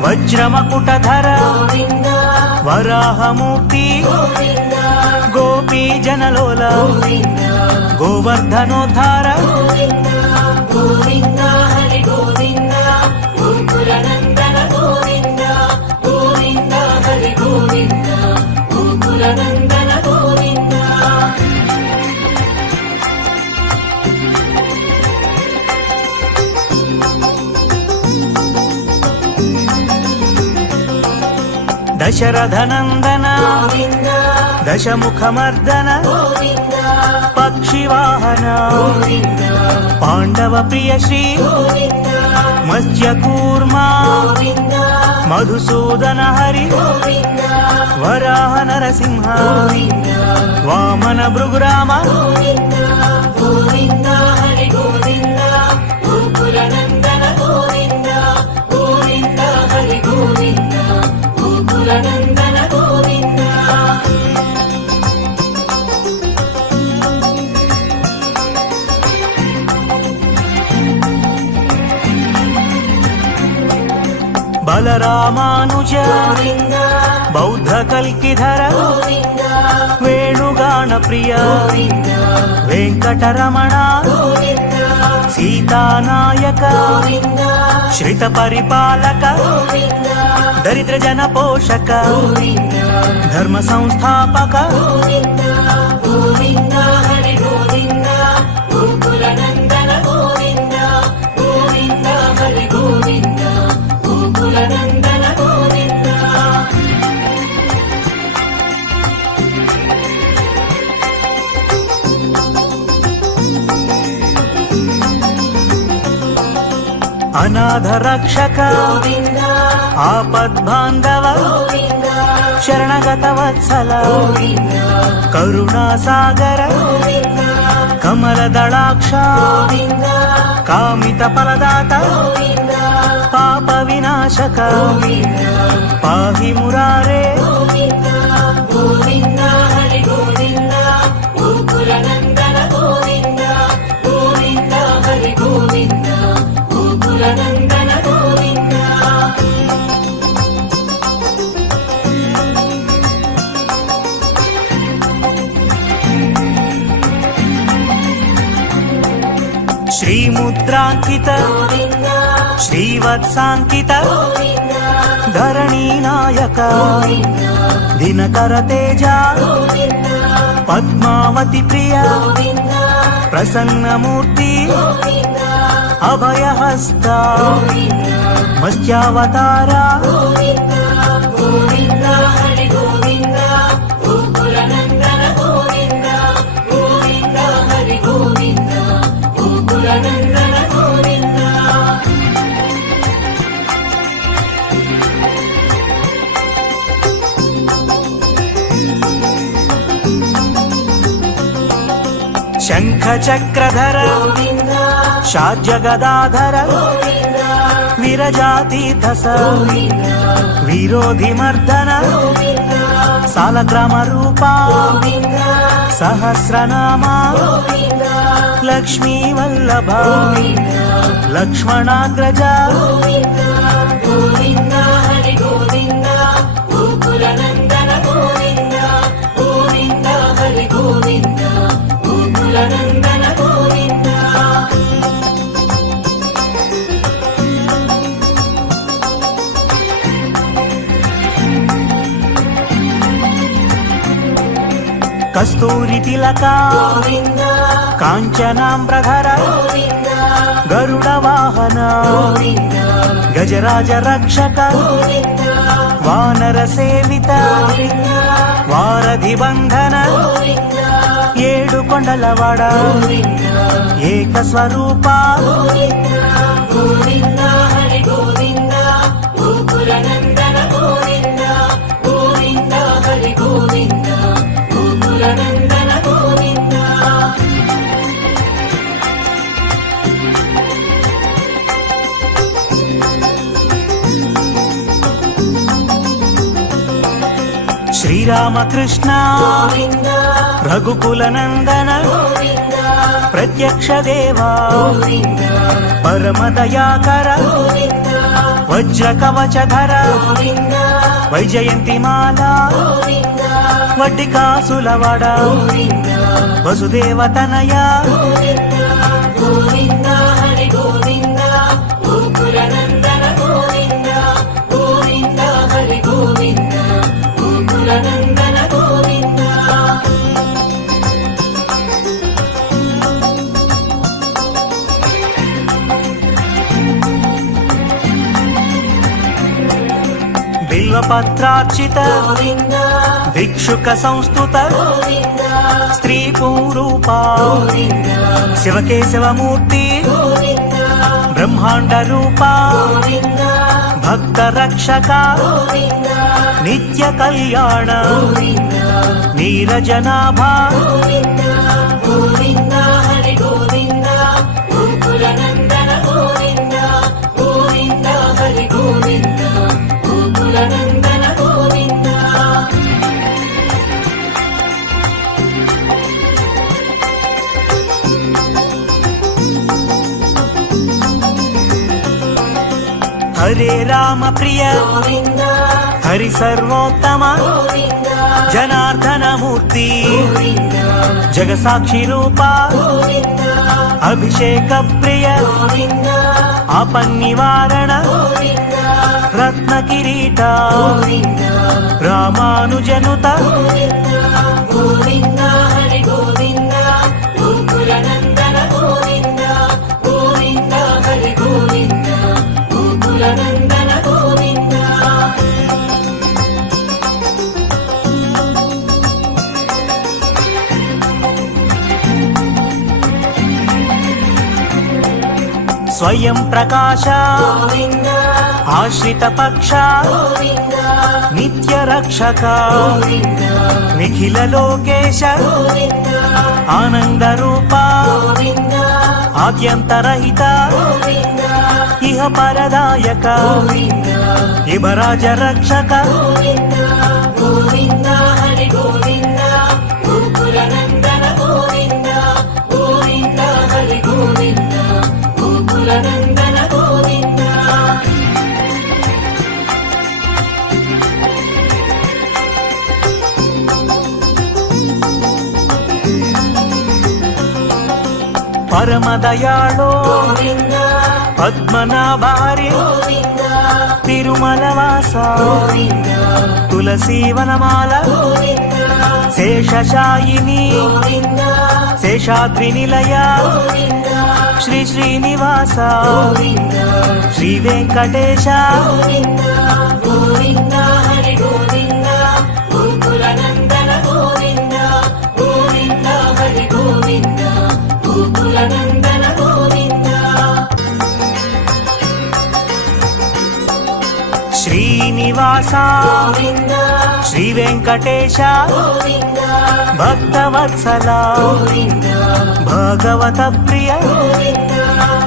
వజ్రమకుటధర గోవింద వరాహమూర్తి గోవింద గోపీ జనలోల గోవింద గోవర్ధనోద్ధార గోవింద గోవింద హరి గోవింద గోకుల నందన గోవింద గోవింద హరి గోవింద గోకుల నందన గోవింద దశరథ నందన గోవింద దశముఖమర్దన గోవింద పక్షివాహన గోవింద పాండవ ప్రియ శ్రీ గోవింద మత్స్యకూర్మా గోవింద మధుసూదన హరి గోవింద వరాహ నరసింహ గోవింద వామన భృగురామ గోవింద గోవింద హరి గోవింద గోకుల నందన గోవింద గోవింద హరి గోవింద గోకుల నందన గోవింద బలరామానుజ గోవింద బౌద్ధ కల్కిధర గోవింద వేణుగాన ప్రియ గోవింద వెంకటరమణ గోవింద సీతానాయక గోవింద శ్రిత పరిపాలక గోవింద దరిద్ర జన పోషక గోవింద ధర్మ సంస్థాపక గోవింద గోవింద హరి గోవింద గోకుల నందన గోవింద గోవింద హరి గోవింద గోకుల నందన గోవింద అనాథ రక్షక గోవింద ఆపద్బాంధవ గోవింద శరణగత వత్సల గోవింద కరుణా సాగర గోవింద కమలదళాక్ష గోవింద కామిత ఫలదాత గోవింద పాప వినాశక గోవింద పాహి మురారే గోవింద గోవింద హరి గోవింద గోకుల నందన గోవింద గోవింద హరి గోవింద గోకుల నందన గోవింద శ్రీముద్రాంకిత గోవింద శ్రీవత్సాంకిత గోవింద ధరణీ నాయక గోవింద దినకర తేజ గోవింద పద్మావతి ప్రియ గోవింద ప్రసన్నమూర్తి గోవింద అభయహస్త గోవింద మత్స్యావతార గోవింద గోవింద హరి గోవింద గోకుల నందన గోవింద గోవింద హరి గోవింద గోకుల నందన గోవింద శంఖ చక్రధర గోవింద షాడ్జగదాధర గోవింద విరజాతీర్థస గోవింద విరోధి మర్దన గోవింద సాలగ్రామ రూప గోవింద సహస్రనామ గోవింద లక్ష్మీ వల్లభ గోవింద లక్ష్మణాగ్రజ గోవింద గోవింద హరి గోవింద గోకుల నందన గోవింద గోవింద హరి గోవింద గోకుల నందన గోవింద కస్తూరి తిలక గోవింద కాంచనాంబ్రధర గోవింద గరుడ వాహన గోవింద గజరాజ రక్షక గోవింద వానర సేవిత గోవింద వారధి బంధన గోవింద ఏడు కొండలవాడ గోవింద ఏక స్వరూప గోవింద గోవింద హరి గోవింద గోకుల నందన గోవింద గోవింద హరి గోవింద గోకుల నందన గోవింద శ్రీరామకృష్ణ గోవింద రఘుకుల నందన గోవింద ప్రత్యక్ష దేవా గోవింద పరమదయాకర గోవింద వజ్ర కవచధర గోవింద వైజయంతి మాల గోవింద వడ్డి కాసులవాడ గోవింద వసుదేవ తనయ గోవింద గోవింద హరి బిల్వపత్రార్చిత గోవింద భిక్షుక సంస్థుత గోవింద స్త్రీ పూరూపా గోవింద శివకేశవమూర్తి గోవింద బ్రహ్మాండ రూపా గోవింద భక్త రక్షక గోవింద నిత్య కళ్యాణ గోవింద నీరజనాభా గోవింద గోవింద హరి గోవింద గోకుల నందన గోవింద గోవింద హరి గోవింద గోకుల నందన గోవింద హరే రామ ప్రియ గోవింద హరి సర్వోత్తమ గోవింద జనార్దన మూర్తి గోవింద జగసాక్షి రూపా గోవింద అభిషేక ప్రియ గోవింద ఆపన్నివారణ గోవింద రత్న కిరీట గోవింద రామానుజనుత గోవింద గోవింద హరి గోవింద గోకుల నందన గోవింద గోవింద హరి గోవింద గోకుల నందన గోవింద స్వయం ప్రకాశ గోవింద ఆశ్రిత పక్ష గోవింద నిత్య రక్షక గోవింద నిఖిల లోకేశ గోవింద ఆనంద రూప గోవింద ఆద్యంతరహిత గోవింద ఇహ పరదాయక గోవింద ఇవరాజ రక్షక గోవింద గోవింద హరి గోవింద గోకుల నందన గోవింద గోవింద హరి గోవింద గోకుల నందన గోవింద పరమదయాళో గోవింద పద్మనాభారి గోవింద తిరుమలవాస గోవింద తులసీవనమాల గోవింద శేషశాయిని గోవింద శేషాద్రి నిలయ గోవింద శ్రీ శ్రీనివాస గోవింద శ్రీ వెంకటేశ గోవింద గోవింద హరి గోవింద గోకుల నందన గోవింద గోవింద హరి గోవింద గోకుల నందన గోవింద శ్రీనివాస గోవింద శ్రీ వెంకటేశ గోవింద భక్తవత్సల గోవింద భగవత ప్రియ గోవింద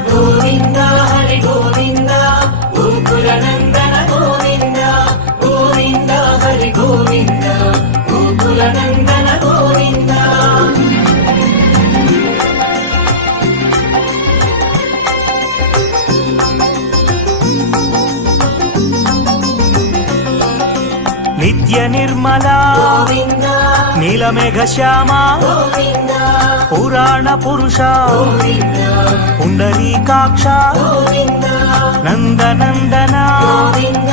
గోవింద హరి గోవింద గోకుల నందన గోవింద గోవింద హరి గోవింద గోకుల నందన గోవింద నిత్య నిర్మల గోవింద నీలమేఘ శ్యామ గోవింద పురాణ పురుష గోవింద పుండరీకాక్ష గోవింద నందనందన గోవింద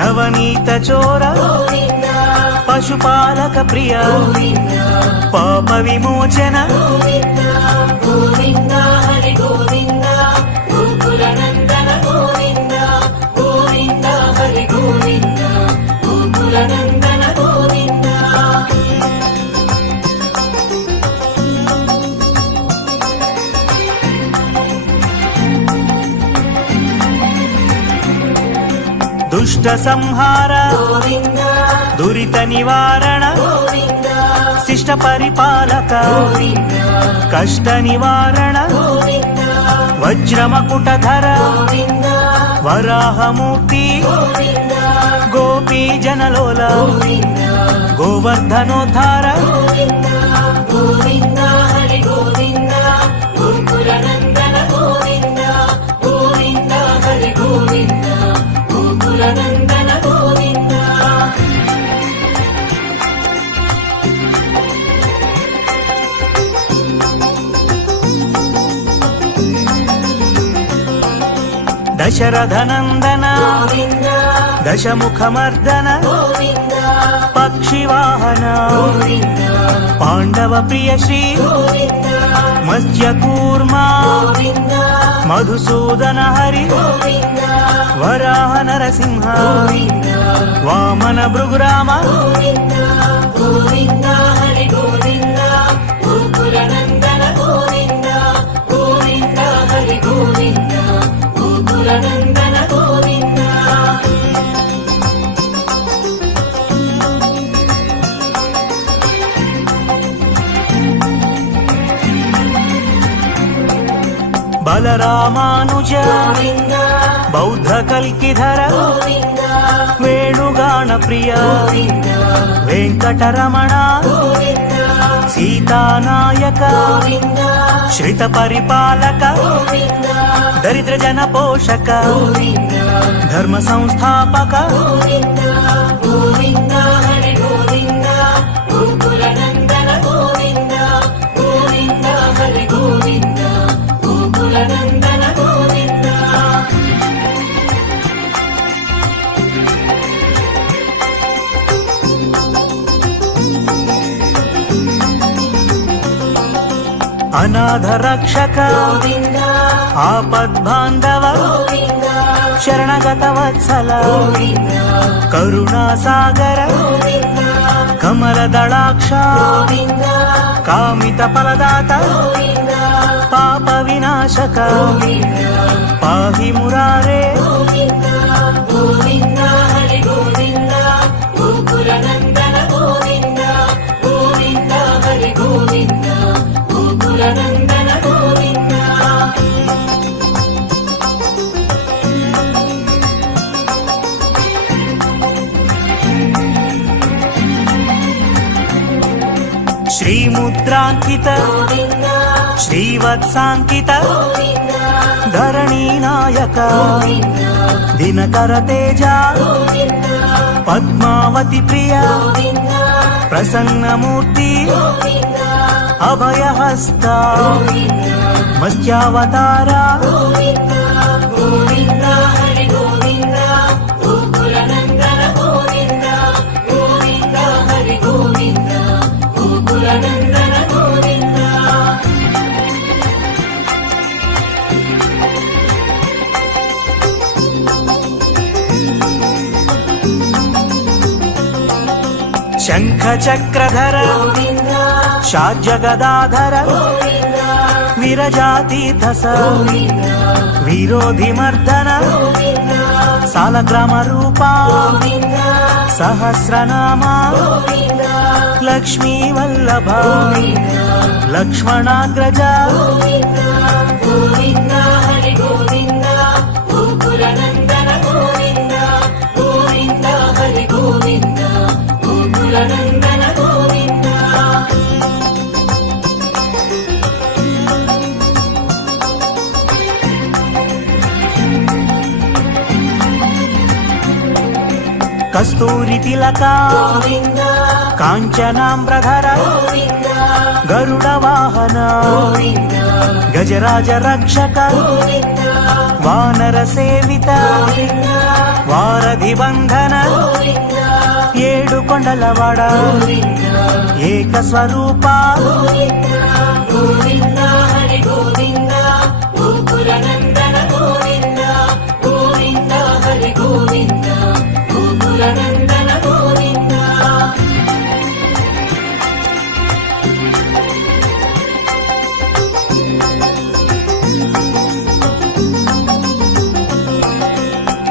నవనీత చోర గోవింద పశుపాలక ప్రియ గోవింద పాప విమోచన గోవింద గోవింద హరి గోవింద గోకుల నందన గోవింద గోవింద హరి గోవింద గోకుల నందన గోవింద దుష్ట సంహార గోవింద దురిత నివారణ గోవింద శిష్ట పరిపాలక గోవింద కష్ట నివారణ గోవింద వజ్రమకుటధర గోవింద వరాహమూర్తి గోవింద గోపీ జనలోల గోవింద గోవర్ధనోద్ధార గోవింద గోవింద హరి గోవింద గోకుల నందన గోవింద గోవింద హరి గోవింద గోకుల నందన గోవింద దశరథనందన గోవింద దశముఖమర్దన గోవింద పక్షివాహన గోవింద పాండవ ప్రియ శ్రీ గోవింద మత్స్య కూర్మా గోవింద మధుసూదన హరి గోవింద వరాహ నరసింహ గోవింద వామన భృగురామ గోవింద గోవింద హరి గోవింద గోకుల నందన గోవింద గోవింద హరి గోవింద గోకుల నందన గోవింద బలరామానుజ గోవింద బౌద్ధ కల్కిధర గోవింద వేణుగాన ప్రియ గోవింద వెంకటరమణ గోవింద సీతానాయక గోవింద శ్రిత పరిపాలక గోవింద దరిద్ర జన పోషక గోవింద ధర్మ సంస్థాపక గోవింద గోవింద హరి గోవింద గోకుల నందన గోవింద గోవింద హరి గోవింద గోకుల నందన గోవింద అనాథ రక్షక గోవింద ఆపద్బాంధవ గోవింద శరణగత వత్సల గోవింద కరుణా సాగర గోవింద కమల దళాక్ష గోవింద కామిత ఫలదాత గోవింద పాప వినాశక గోవింద పాహి మురారే గోవింద గోవింద హరి గోవింద గోకుల నందన గోవింద గోవింద హరి గోవింద గోకుల నందన గోవింద శ్రీముద్రాంకిత గోవింద శ్రీవత్సాంకిత గోవింద ధరణీ నాయక గోవింద దినకర తేజ గోవింద పద్మావతి ప్రియ గోవింద ప్రసన్నమూర్తి గోవింద అభయహస్త గోవింద మత్స్యావతార గోవింద గోవింద హరి గోవింద గోకుల నందన గోవింద గోవింద హరి గోవింద గోకుల నందన గోవింద శంఖ చక్రధర గోవింద షాడ్జగదాధర గోవింద విరజాతీర్థస గోవింద విరోధి మర్దన గోవింద సాలగ్రామ రూప గోవింద సహస్రనామ గోవింద లక్ష్మీ వల్లభ గోవింద లక్ష్మణాగ్రజ గోవింద గోవింద హరి గోవింద గోకుల నందన గోవింద గోవింద హరి గోవింద గోకుల నందన గోవింద కస్తూరి తిలక గోవింద కాంచనాంబ్రధర గోవింద గరుడ వాహన గోవింద గజరాజ రక్షక గోవింద వానర సేవిత గోవింద వారధి బంధన గోవింద ఏడు కొండలవాడ గోవింద ఏక స్వరూప గోవింద గోవింద హరి గోవింద గోకుల నందన గోవింద గోవింద హరి గోవింద గోకుల నందన గోవింద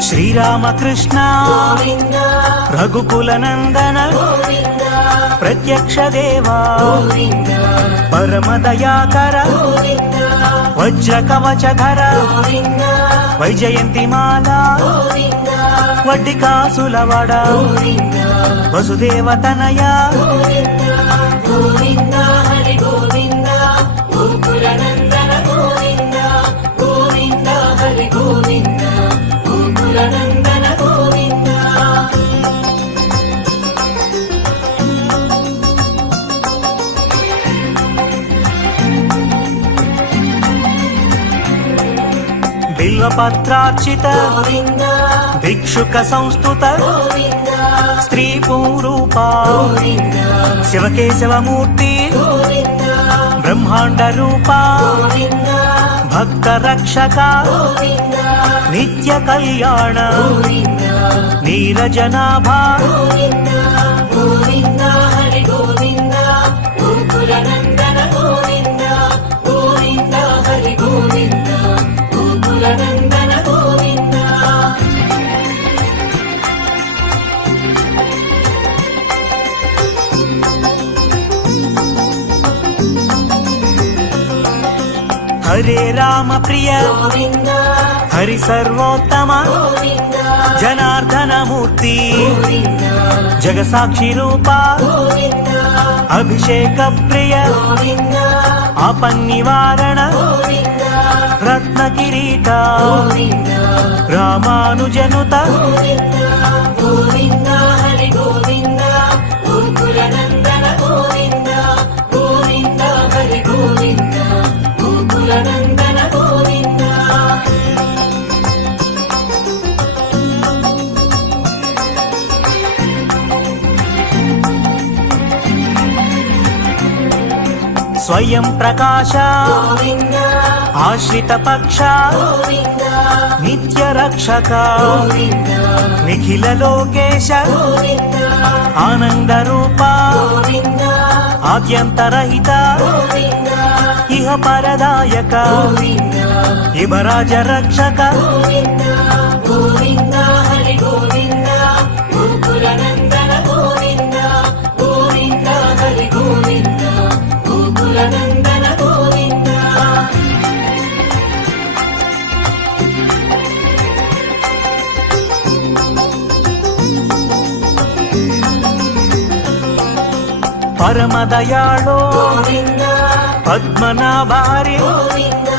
శ్రీరామకృష్ణ గోవింద రఘుకుల నందన గోవింద ప్రత్యక్ష దేవా గోవింద పరమ దయాకర గోవింద వజ్ర కవచధర గోవింద వైజయంతి మాల గోవింద వడ్డి కాసులవాడ గోవింద వసుదేవ తనయ గోవింద గోవింద హరి గోవింద గోకుల నందన గోవింద గోవింద హరి గోవింద గోకుల నందన గోవింద బిల్వపత్రార్చిత గోవింద భిక్షుక సంస్థుత గోవింద స్త్రీ పూరూప గోవింద శివకేశవమూర్తి గోవింద బ్రహ్మాండ రూప గోవింద భక్త రక్షక గోవింద నిత్య కళ్యాణ గోవింద నీరజనాభ గోవింద గోవింద హరి గోవింద గోకుల నందన గోవింద గోవింద హరి గోవింద గోకుల నందన గోవింద హరే రామ ప్రియ గోవింద హరి సర్వోత్తమ గోవింద జనార్దన మూర్తి గోవింద జగసాక్షి రూప గోవింద అభిషేక ప్రియ గోవింద ఆపన్నివారణ గోవింద రత్న కిరీట గోవింద రామానుజనుత గోవింద గోవింద హరి గోవింద గోకుల నందన గోవింద గోవింద హరి గోవింద గోకుల నందన గోవింద స్వయం ప్రకాశ గోవింద ఆశ్రిత పక్ష గోవింద నిత్య రక్షక గోవింద నిఖిల లోకేశ గోవింద ఆనంద రూప గోవింద ఆద్యంతరహిత గోవింద ఇహ పరదాయక గోవింద ఇవరాజ రక్షక గోవింద గోవింద హరి గోవింద గోకుల నందన గోవింద గోవింద హరి గోవింద గోకుల నందన గోవింద పరమదయాళో గోవింద పద్మనాభారి గోవింద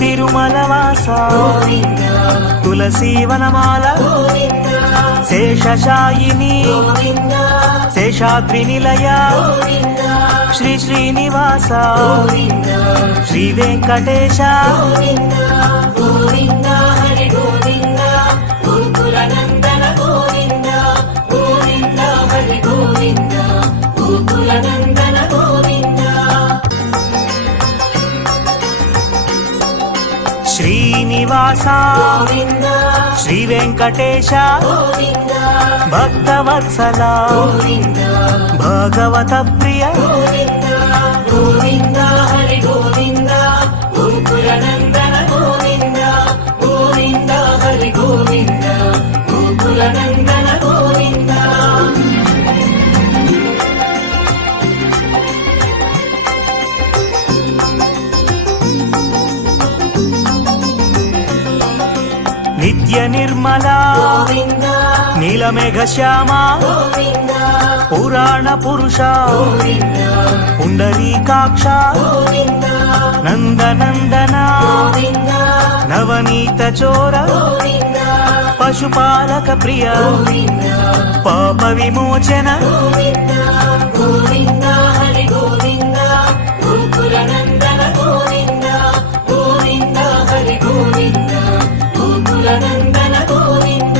తిరుమల వాస గోవింద తులసీవనమాల గోవింద శేషశాయిని గోవింద శేషాద్రి నిలయ గోవింద శ్రీ శ్రీనివాస గోవింద శ్రీ వెంకటేశ గోవింద గోవింద హరి గోవింద గోకుల నందన గోవింద గోవింద హరి గోవింద గోకుల నందన గోవింద శ్రీనివాస గోవింద శ్రీ వెంకటేశ గోవింద భక్తవత్సల గోవింద భగవత ప్రియ గోవింద గోవింద హరి గోవింద గోకుల నందన గోవింద గోవింద హరి గోవింద గోకుల నందన గోవింద నిత్య నిర్మల గోవింద నీలమేఘ శ్యామ గోవింద పురాణ పురుష గోవింద పుండరీకాక్ష గోవింద నందనందన గోవింద నవనీత చోర గోవింద పశుపాలక ప్రియ గోవింద పాప విమోచన గోవింద గోవింద హరి గోవింద గోకుల నందన గోవింద గోవింద హరి గోవింద గోకుల నందన గోవింద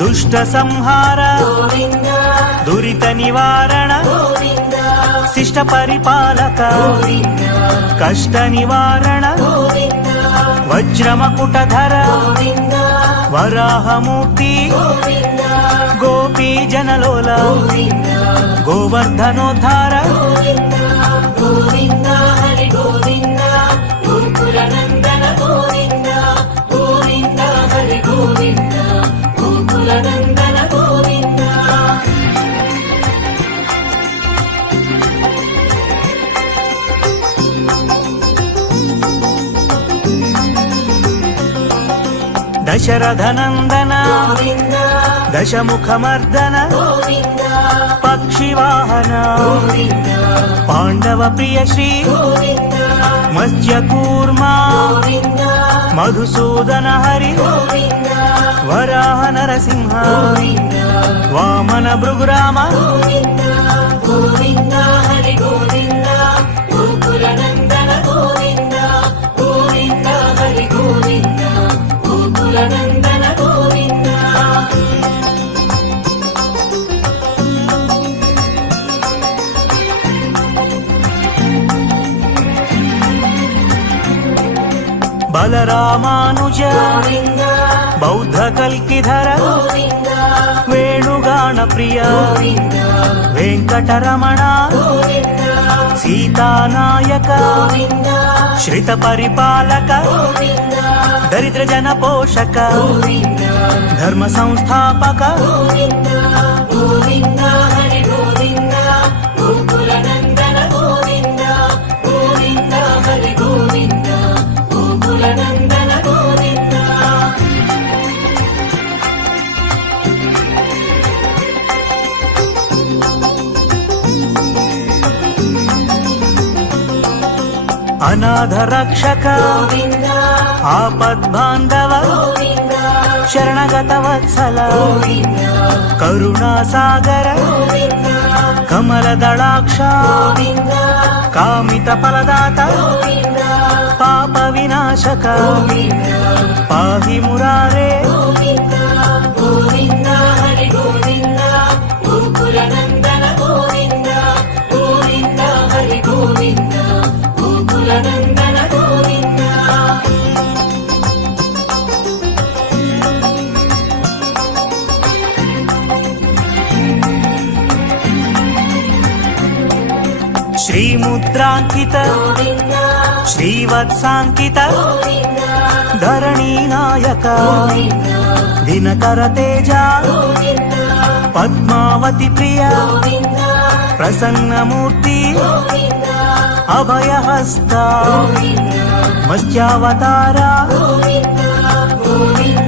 దుష్ట సంహార గోవింద దురిత నివారణ గోవింద శిష్ట పరిపాలక గోవింద కష్ట నివారణ గోవింద వజ్రమకుటధర గోవింద వరాహమూర్తి గోవింద గోపీ జనలోల గోవింద గోవర్ధనోద్ధార గోవింద గోవింద హరి గోవింద గోకుల నందన గోవింద గోవింద హరి గోవింద గోకుల నందన గోవింద దశరథనందన గోవింద దశముఖమర్దన గోవింద పక్షివాహన గోవింద పాండవ ప్రియ శ్రీ గోవింద మత్స్యకూర్మా గోవింద మధుసూదన హరి గోవింద వరాహ నరసింహ గోవింద వామన భృగురామ గోవింద గోవింద హరి గోవింద గోకుల నందన గోవింద గోవింద హరి గోవింద గోకులనందన గోవింద బలరామానుజ గోవింద బౌద్ధ కల్కిధర గోవింద వేణుగాన ప్రియ గోవింద వెంకటరమణ గోవింద సీతానాయక గోవింద శ్రిత పరిపాలక గోవింద దరిద్ర జన పోషక గోవింద ధర్మ సంస్థాపక గోవింద గోవింద హరి గోవింద గోకులనందన గోవింద గోవింద హరి గోవింద గోకులనందన గోవింద అనాథ రక్షక గోవింద ఆపద్బాంధవ గోవింద శరణగత వత్సల గోవింద కరుణా సాగర గోవింద కమల దళాక్ష గోవింద కామిత ఫలదాత గోవింద పాప వినాశక గోవింద పాహి మురారే గోవింద గోవింద హరి గోవింద గోకులనందన గోవింద గోవింద హరి గోవింద గోకులనందన గోవింద శ్రీముద్రాంకిత గోవింద శ్రీవత్సాంకిత గోవింద ధరణీ నాయక గోవింద దినకర తేజ గోవింద పద్మావతి ప్రియ గోవింద ప్రసన్నమూర్తి గోవింద అభయహస్త గోవింద మత్స్యావతార గోవింద గోవింద